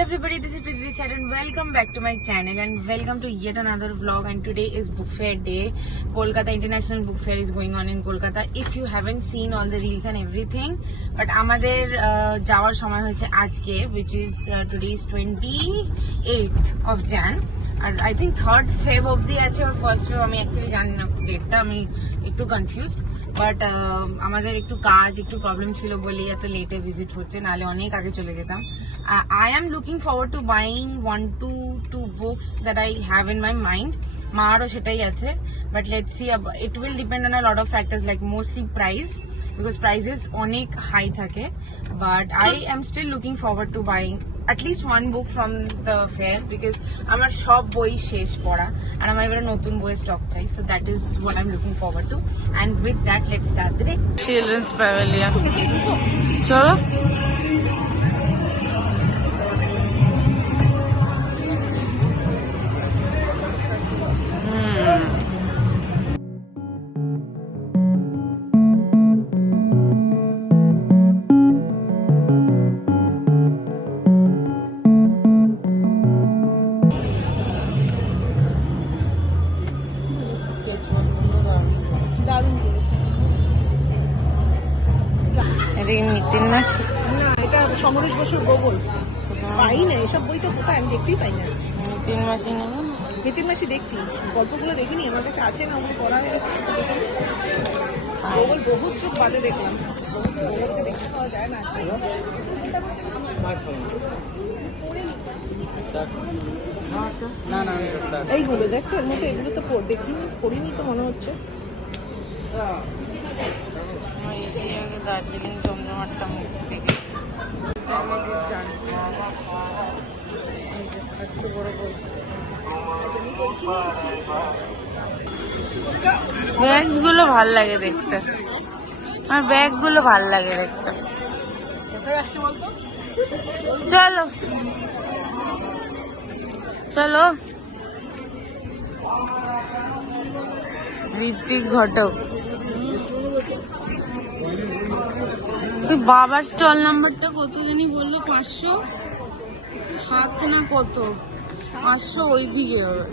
Hello everybody, this is Preeti Desai and welcome back to my channel and welcome to yet another vlog. And today is book fair day. Kolkata International Book Fair is going on in Kolkata. If you haven't seen all the reels and everything, but আমাদের যাওয়ার সময় হয়েছে আজকে, which is today is 28th of Jan. R I think 3rd Feb অবধি আছে or 1st Feb, আমি actually জানি না ডেটটা, আমি একটু কনফিউজড। বাট আমাদের একটু কাজ একটু প্রবলেম ছিল বলেই এত লেটে ভিজিট হচ্ছে, নাহলে অনেক আগে চলে যেতাম। I am looking forward to buying 1 to 2 books that I have in my mind. মারও সেটাই আছে, but let's see, it will depend on a lot of factors like mostly price, because prices অনেক হাই থাকে। But I am still looking forward to buying at least one book from the fair because আমার সব বই শেষ পড়া আর আমার এবারে নতুন বই স্টক চাই, so that is what I'm looking forward to. And with that, let's start the day. Children's Pavilion. চলো। নিতিন মাসি না, এটা সমরেশ বসুর গোগল পাই না, এসব বইটা কোথায় আমি দেখতেই পাই না। নিতিন মাসি নেব, নিতিন মাসি দেখছি, গল্পগুলো দেখিনি, আমার কাছে আছে না, ওগুলো পড়া হয়ে গেছে। গোগল বহুত চোখ বাজে দেখলাম, গোগলকে দেখতে পাওয়া যায় না। এইগুলো দেখো, এর মধ্যে এগুলো তো দেখিনি, পড়িনি তো মনে হচ্ছে। দার্জিলিং জমজমাটটা ব্যাগস গুলো ভাল লাগে দেখতে, আমার ব্যাগ গুলো ভাল লাগে দেখতে। চলো চলো, ঋত্বিক ঘটক। বাবার স্টল নাম্বারটা কত জানি বললো, 507 না কত, 500 ওই দিকে হবে।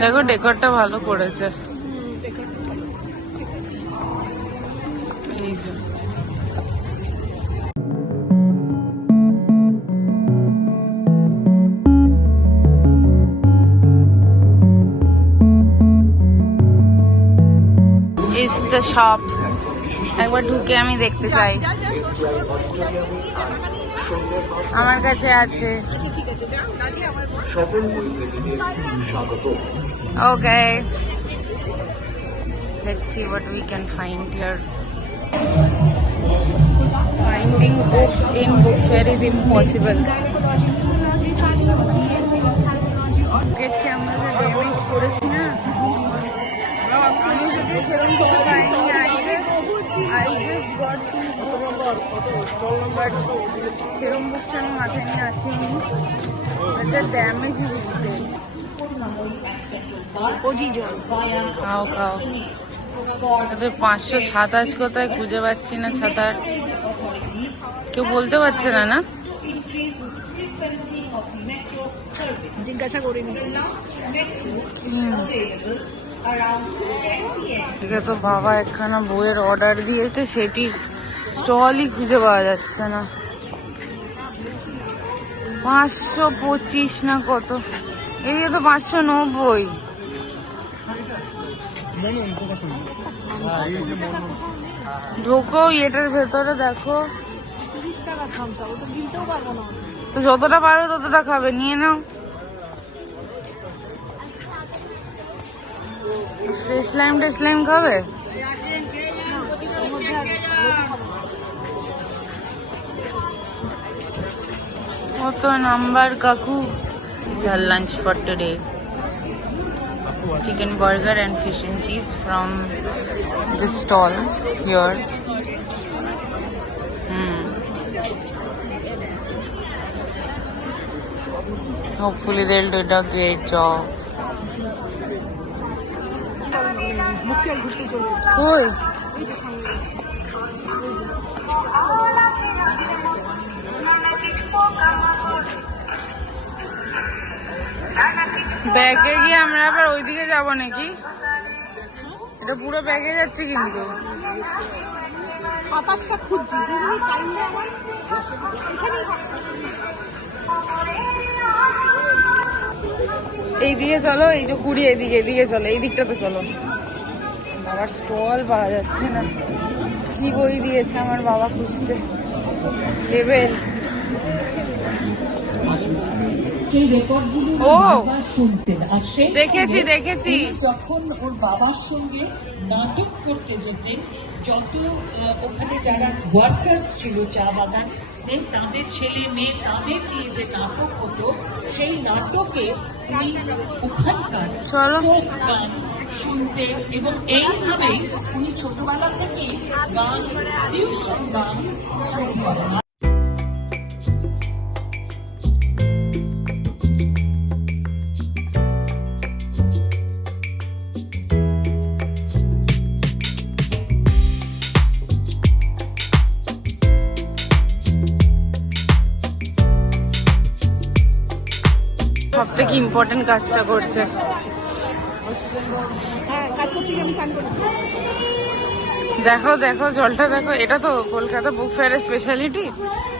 দেখো ডেকোরটা ভালো করেছে, এই যে the shop. একবার ঢুকে আমি দেখতে চাই, আমার কাছে আছে। Okay, let's see what we can find here. Finding books in book fair is impossible. গেটকে আমরা ড্যামেজ করেছি না, আমি যদি সেরকম কিছু পাইনি। I just got to but সেরকম বুকস আমি মাথায় নিয়ে আসিনি। The damage is insane. খাও খাও, 527 কোথায় খুঁজে পাচ্ছি না ছাতার, কেউ বলতে পারছে না। না জিজ্ঞাসা করিনি এটা তো বাবা একখানা বইয়ের অর্ডার দিয়েছে, সেটি স্টলই খুঁজে পাওয়া যাচ্ছে না। 525 না কত, এই তো 590। ঢোকো এটার ভেতরে, দেখো তো যতটা পারো ততটা খাবে, নিয়ে নাও। স্লাইম খাবে? কত নাম্বার কাকু? This is our lunch for today. Chicken burger and fish and cheese from this stall here. Hopefully they'll do a great job. কই ব্যাগে গিয়ে আমরা আবার ওইদিকে যাব নাকি? এটা পুরো ব্যাগে যাচ্ছে কিন্তু। বাতাসটা খুঁজছি, 2 মিনিট টাইম দেয় আমার। এখানেই এইদিকে চলো, এই যে কুড়ি এদিকে এদিকে চলো, এই দিকটাতে চলো। বাবার স্টল পাওয়া যাচ্ছে না। কি বই দিয়েছে আমার বাবা খুঁজতে, লেভেল। সেই রেকর্ডগুলো ও বারবার শুনতেন আর সেই দেখেছি দেখেছি। যখন ওর বাবার সঙ্গে নাটক করতে যেতেন, যত ওখানে যারা ওয়ার্কার্স ছিল চা বাগানে, তাদের ছেলে মেয়ে তাদের নিয়ে যে নাটক হতো, সেই নাটকে তিনি ওখানকার চলো। ফোক গান শুনতেন এবং এইভাবেই উনি ছোটবেলা থেকেই গান, ফিউশন গান শুরু করেন। সব থেকে ইম্পর্টেন্ট কাজটা করছে। হ্যাঁ, কাজ করতে গিয়ে আমি চান করেছি। দেখো দেখো জলটা দেখো, এটা তো কলকাতা বুক ফেয়ারের স্পেশালিটি,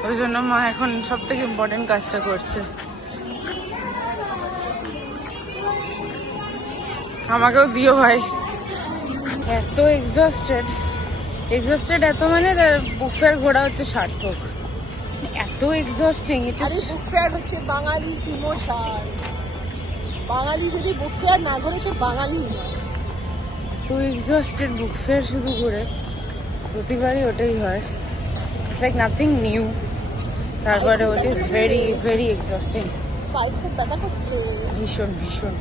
ওই জন্য মা এখন সব থেকে ইম্পর্টেন্ট কাজটা করছে। আমাকেও দিও ভাই। এত এক্সস্টেড এত মানে বুক ফেয়ার ঘোরা হচ্ছে সার্থক। এত এক্সস্টিং এটা। আরে বুক ফেয়ার হচ্ছে বাঙালির ইমোশন। বাঙালি যদি বুক ফেয়ার না ঘুরে সে বাঙালি না। তো এক্সস্টেড বুক ফেয়ার শুধু ঘুরে, প্রতিবারই ওটাই হয়। It's like nothing new. তারপরে ওট ইজ ভেরি ভেরি এক্সস্টিং। পায়ে খুব ব্যথা করছে। ভীষণ ভীষণ।